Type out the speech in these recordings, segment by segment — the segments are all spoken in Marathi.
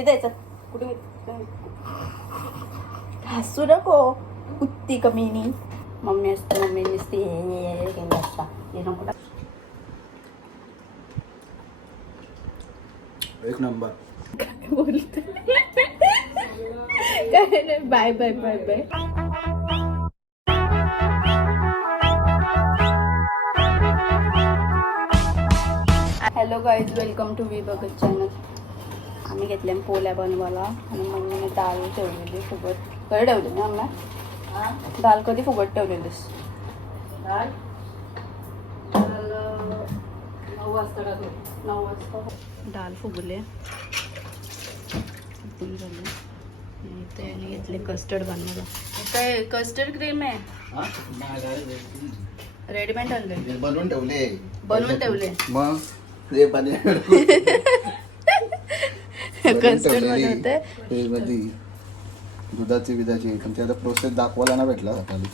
इथे यायचं कुठे? हसू नको. उत्ती कमीनी. मम्मी असते मम्मी नुसती. हे केलं असता हे नको. एक नंबर. काय बोलते? काय नाही bye bye bye bye. Hello guys welcome to we बगत चॅनल आम्ही घेतले पोल्या बनवायला. आणि मम्मीने डाळ ठेवलेली फुगट कधी ठेवली ना अम्मा? डाळ कधी फुगट ठेवलेलीस? नऊ वाजता नऊ वाजता. डाळ फुगले. फुगून झाले. घेतले कस्टर्ड बनवायला. काय कस्टर्ड क्रीम आहे. रेडीमेड आणले बनवून ठेवले. बनवून ठेवले. मग कस्टर्ड बनवते मध्ये दुधाची विधाची पण ते आता प्रोसेस दाखवायला ना भेटला सकाळी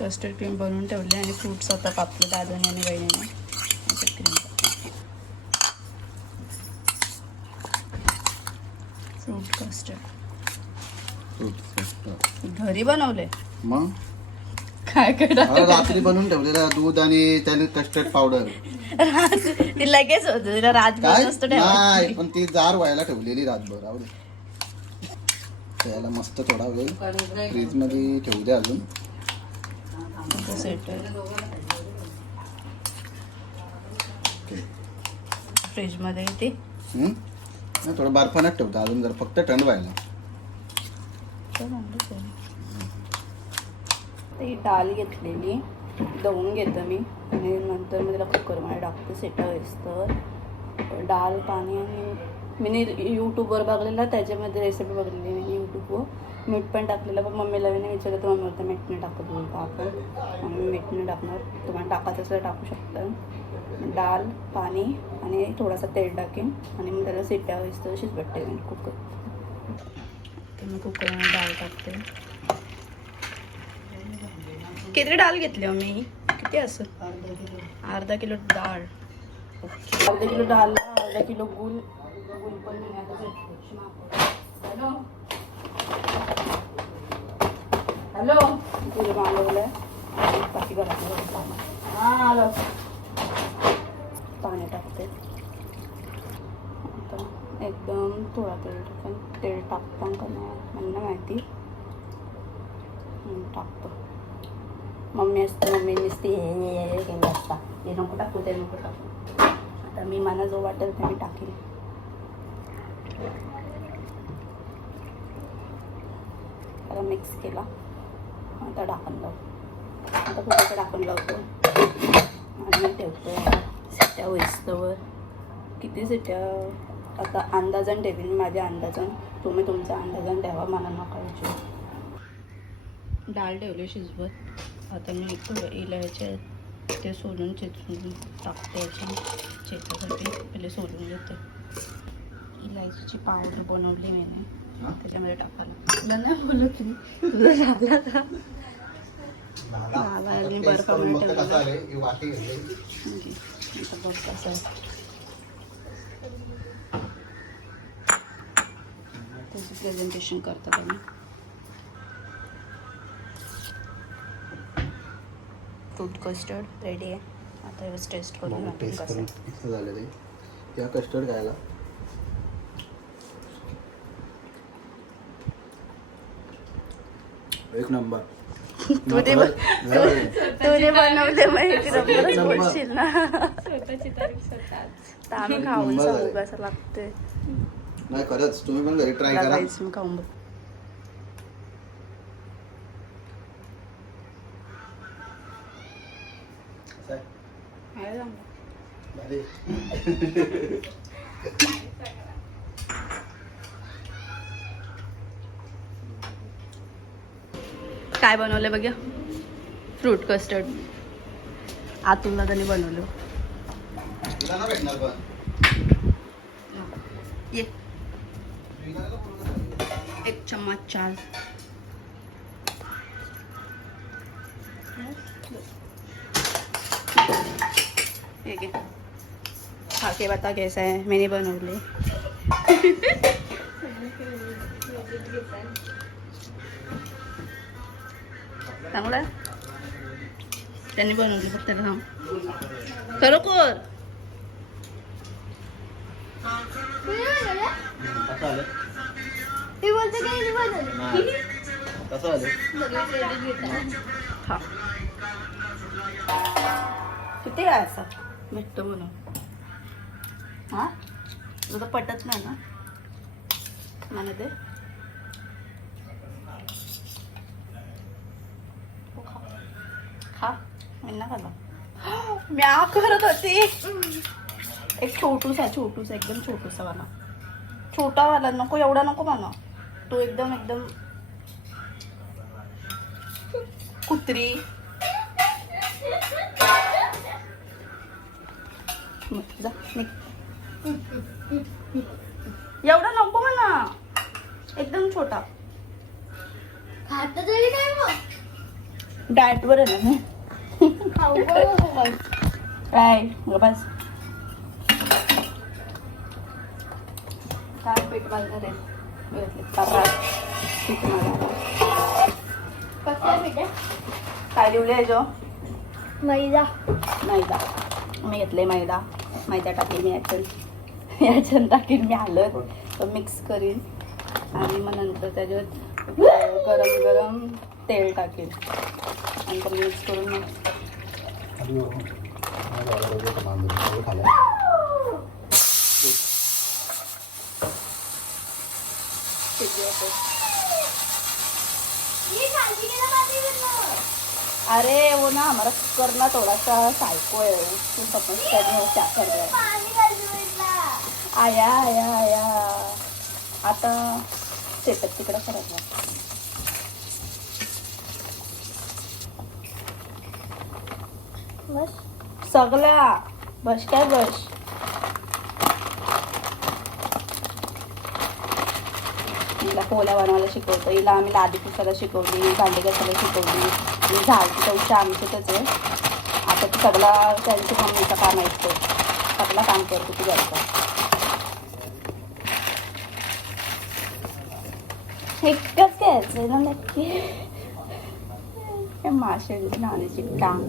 कस्टर्ड क्रीम बनवून ठेवले आणि फ्रूट्स आता कापले दादाने आणि बहिणीने क्रीम फ्रूट कस्टर्ड. घरी बनवले? मग? काय करा अहो, रात्री बनवून ठेवलेलं दूध आणि त्याने कस्टर्ड पावडर ती लगेच होत तिला रातभर नसतं नाही पण ती जार व्हायला ठेवलेली रातभर दे. त्याला मस्त थोडा वेळ फ्रीजमध्ये ठेवू दे अजून. सेट फ्रीजमध्ये ती. थोडं बर्फानच ठेवतो अजून जर फक्त थंड व्हायला. ती डाळ घेतलेली. दळून घेतं मी. आणि नंतर मी त्याला कुकरमध्ये टाकते सेटा तर डाल पाणी आणि मी यूट्यूबवर बघलेला त्याच्यामध्ये रेसिपी बघलेली मी यूट्यूबवर मीठ पण टाकलेलं पण मम्मीला मी विचारलं तर मम्मी होतं मीठ नाही टाकत बोलतो आपण? मम्मी मीठ नाही टाकणार. तुम्हाला टाकायचं असं टाकू शकता. डाळ पाणी आणि थोडासा तेल टाकेन. आणि मग त्याला सिट्ट्या तर शिजवत ठेवेन कुकर तर मी कुकरमध्ये डाळ टाकते. किती डाळ घेतली मी? किती असं? अर्धा किलो. डाळ. अर्धा किलो डाळ अर्धा किलो गुल. गुल पण. हॅलो? हॅलो? गुल मालवलंय बाकी घरात हां आलो. पाणी टाकते. एकदम थोडा तेल टाकून तेल टाकता का नाही मला माहिती. टाकतो. मम्मी असते मम्मी नसते हे हे हे केलं असता. हे नको टाकू ते नको टाकू. आता मी मला जो वाटेल ते मी टाकेन त्याला मिक्स केला. आता टाकून लावू. आता कुठे टाकून लावतो. आणि ठेवतो. सिट्ट्या होईस्तवर किती सिट्ट्या आता अंदाजन ठेवीन मी माझ्या अंदाजान. तुम्ही तुमचा अंदाजन ठेवा मला नका विचारू. डाळ ठेवली शिजवत. आता मी थोडं इलायचे ते सोलून चेचून टाकते याच्या चेचासाठी पहिले सोलून घेते. इलायचीची पावडर बनवली मी? त्याच्यामध्ये टाकायला. तुला नाही बोलत मी. तुझं झाला का? बाबांनी. ही. त्याचं प्रेझेंटेशन करतात आम्ही फ्रूट कस्टर्ड रेडी आहे. आता यावेळेस टेस्ट करून टेस्ट कसं करून. कसं झालेलं आहे या कस्टर्ड खायला. एक नंबर तू. तुझे एक. बोलशील ना. स्वतःची तारीफ स्वतःच. तर आम्ही खाऊन सांगू. कसं लागते नाही खरंच तुम्ही पण घरी ट्राय करा. खाऊन बघ. चांगलं. भारी. काय बनवलं बघ्या फ्रूट कस्टर्ड आतूनला त्यांनी बनवलं. तुला ना भेटणार पण. ये. एक चम्मच चाल. हे घे खा के बता कैसा है? मैंने बनवले चांगला आहे? त्यांनी बनवली फक्त खरोखर किती असं? भेटतो म्हणून. हा? तुझं पटत नाही ना? मला ते. हो, खा. खा. मी ना खाल्ला म्या करत होती. एक छोटूसा छोटूसा एकदम छोटूसा वाला. छोटा वाला नको एवढा नको मला तो एकदम एकदम. कुत्री. जा. एवढा नको मला एकदम छोटा. खात तरी काय आहे ना. बस. काय आहे? काय लिवले याच्या मैदा. मैदा. मी घेतले मैदा. मैदा टाकेल मी याच्यात. याच्यात टाकेन मी हलत मिक्स करीन. आणि मग नंतर त्याच्यात गरम गरम तेल टाकेल. नंतर मिक्स करून मग ये खाली केला अरे वो ना हमारा कुकर ना थोड़ा सा साइको है उसको समझता नहीं वो क्या कर रहा है? आया आया आया। आता शेतात तिकडं करायचं बस. सगळ्या बस काय बस? हिला पोल्या बनवायला शिकवतो. हिला आम्ही लादी पुसायला शिकवली भांडी घासायला शिकवली आणि झाडची चौशी आमच्यातच आहे. आता ती सगळा त्यांच्या मम्मीचं काम ऐकतो सगळं काम करतो ती घरचं. एकच घ्यायचं ना नक्की. माशांची नाण्याची टांग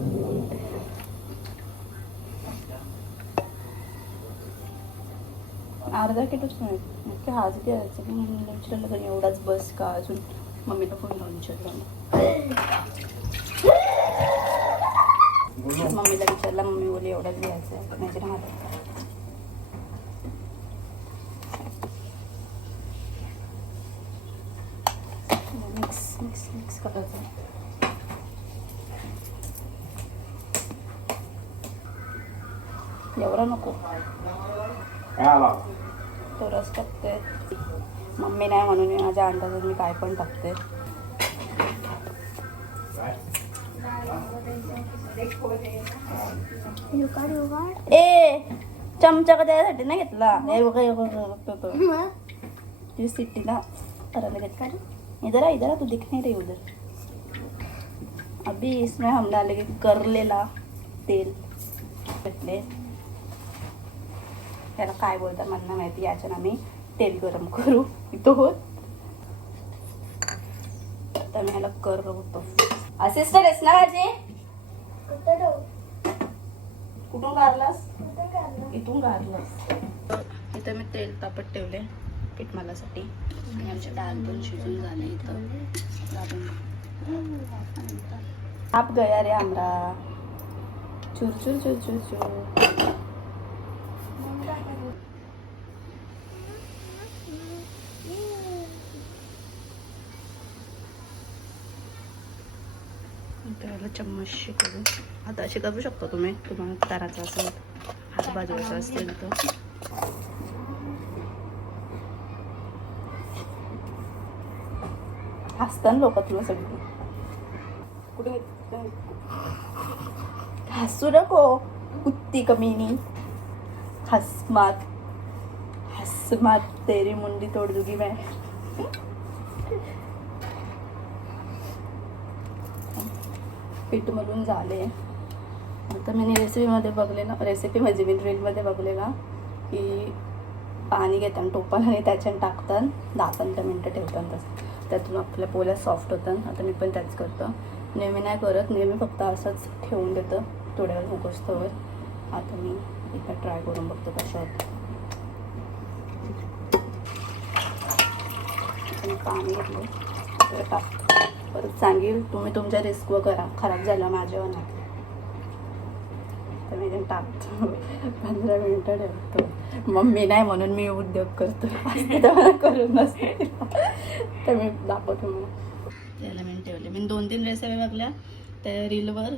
अर्धा किलोच नाही नक्की हाच घ्यायचं की मम्मीला विचारलं तरी एवढाच बस का अजून? मम्मीला फोन लावून विचारलं. मम्मीला विचारलं मम्मी बोली एवढाच घ्यायचं आहे. नाही तर हातात मिक्स मिक्स मिक्स करायचं. एवढा नको. तो रस टाकते मम्मी नाही म्हणून मी माझ्या अंदाजात मी काय पण टाकते. ए चमचा का त्यासाठी नाही घेतला? हे बघा हे बघा बघतो तो तुझी सिट्टी ना करायला घेत का इधर आ इधर तू दिख नहीं रही उधर. अभी इसमें हम डालेंगे करलेला तेल. घेतले त्याला काय बोलतात मला नाही माहिती याच्यानं आम्ही तेल गरम करू. तो होत. तर मी ह्याला करवतो. असिस्टंट आहेस ना माझे? कुठून काढलं? इथून काढलास इथं मी तेल तापत ठेवले पीठ मालासाठी. आणि आमची डाळ पण शिजून झाली इथं. आप गया रे आमरा. चुर चुर चुर चुर चुर. त्याला चम्मचशी करू आता अशी करू शकता तुम्ही. तुम्हाला करायचं असेल हात. बाजूचा असेल तर हसतात लोक तुला सगळी. कुठे हसू नको. कुत्ती कमीनी. हसमात हसमात तेरी मुंडी तोड़ दूंगी मैं. पीठ मधून झाले. आता मी रेसिपीमध्ये बघलेलं रेसिपी म्हणजे मी रीलमध्ये बघलेला की पाणी घेतात टोपाला आणि त्याच्यात टाकतात दहा पंधरा मिनटं ठेवतात तसं. त्यातून आपल्या पोल्या सॉफ्ट होतात आता मी पण त्याच करतो. नेहमी नाही करत नेहमी फक्त असंच ठेवून देतं थोड्या वेळ मुखस्तवर. आता मी इथं ट्राय करून बघतो कशा होतं पाणी घेतलं टाकतो. परत सांगेल तुम्ही तुमच्या रिस्कवर करा. खराब झालं माझ्यावर नाही तर मी ते टाकतो. पंधरा मिनटं ठेवतो. मम्मी नाही म्हणून मी उद्योग करतो. तर मला करून नसते तर मी दाखवतो मग. त्याला मी ठेवले. मी दोन तीन रेसिपी बघल्या त्या रीलवर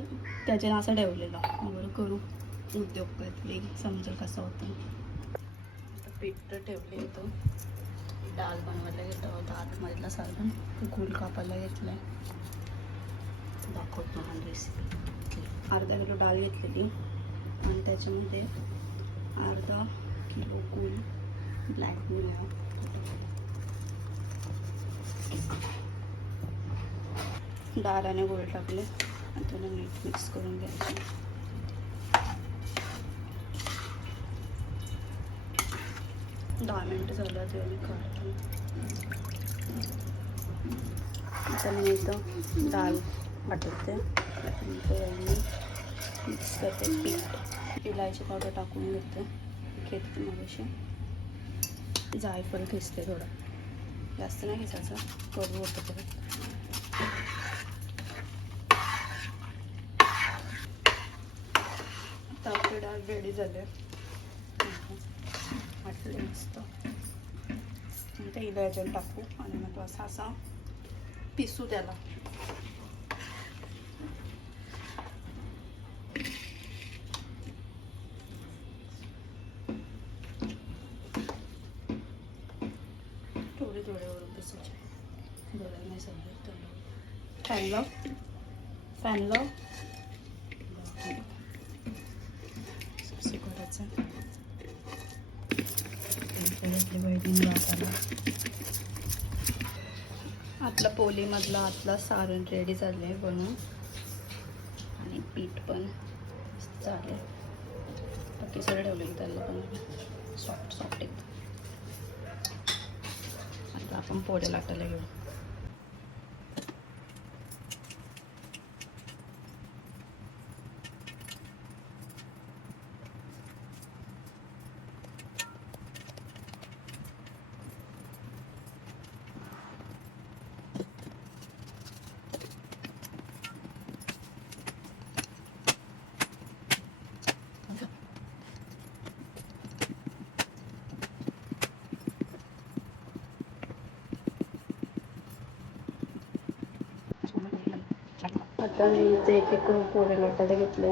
त्याच्यानं असं ठेवलेलं. बरं करू उद्योग काहीतरी समजेल कसं होतं. पीठ तर ठेवले होतं डाळ बनवायला घेतलं होता आतमधला सारण गोल कापायला घेतलाय. दाखवतो हा रेसिपी अर्धा किलो डाळ घेतलेली. आणि त्याच्यामध्ये अर्धा किलो गुल ब्लॅक मिळा डाळ आणि गोळ टाकले. आणि त्याला नीट मिक्स करून घ्यायचं. दहा मिनटं झालं ते मी काढतो आता मी इथं डाळ वाटते. मिक्स करते पीठ. इलायची पावडर टाकून घेते. घेते मग अशी जायफळ घेसते थोडं. जास्त नाही खिसायचं. कडू होतं परत. आपली डाळ रेडी झाले. वाटले मस्त आणि ते इलायचन टाकू आणि मग तो असा असा पिसू त्याला थोडे थोडे वरून पिसायचे बरं नाही समजत तर फॅन लाव फॅन लाव असं करायचं आतला पोलीमधला आतला सारण रेडी झालं आहे बनवून आणि पीठ पण झालं बाकी सगळं ठेवलं त्याला पण. सॉफ्ट सॉफ्ट एकदम आता आपण पोळ्या लाटायला घेऊ. आता मी इथे एक एक करून पोळे लाटायला घेतले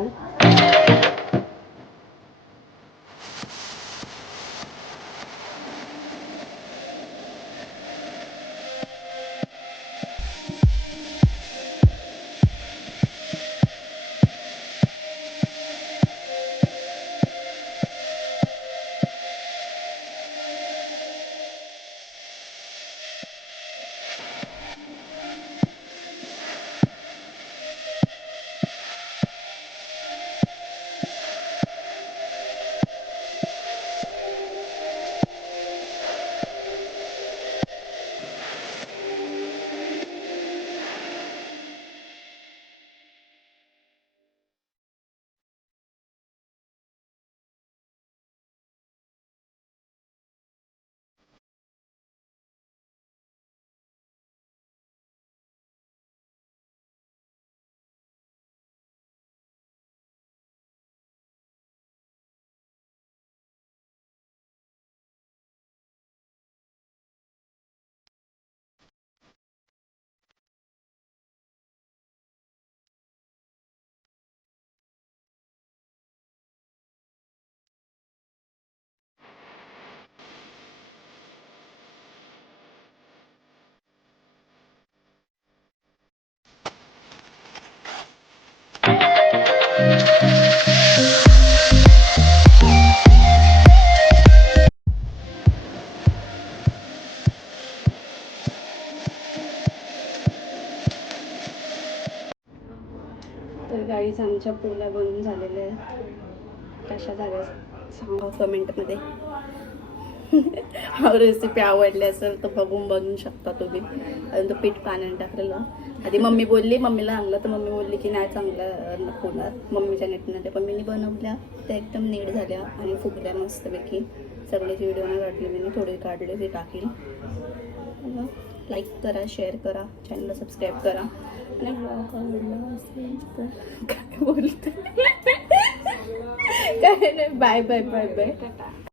आमच्या पोळ्या बनून झालेल्या आहेत कशा झाल्या सांगा कमेंटमध्ये हा रेसिपी आवडली असेल तर बघून बनवू शकता तुम्ही. आणि तो पीठ पाण्याने टाकलेलं. आधी मम्मी बोलली मम्मीला आणलं तर मम्मी बोलली की नाही चांगलं होणार मम्मीच्या नेटमध्ये. पण मी बनवल्या त्या एकदम नीट झाल्या आणि फुगल्या मस्तपैकी. सगळ्याची व्हिडिओ नाही काढली मी थोडी काढले ते टाकील लाईक करा शेअर करा चॅनलला सबस्क्राईब करा. आणि ब्लॉग आवडला असेल तर. काय बोलते? काय नाही bye bye bye bye tata.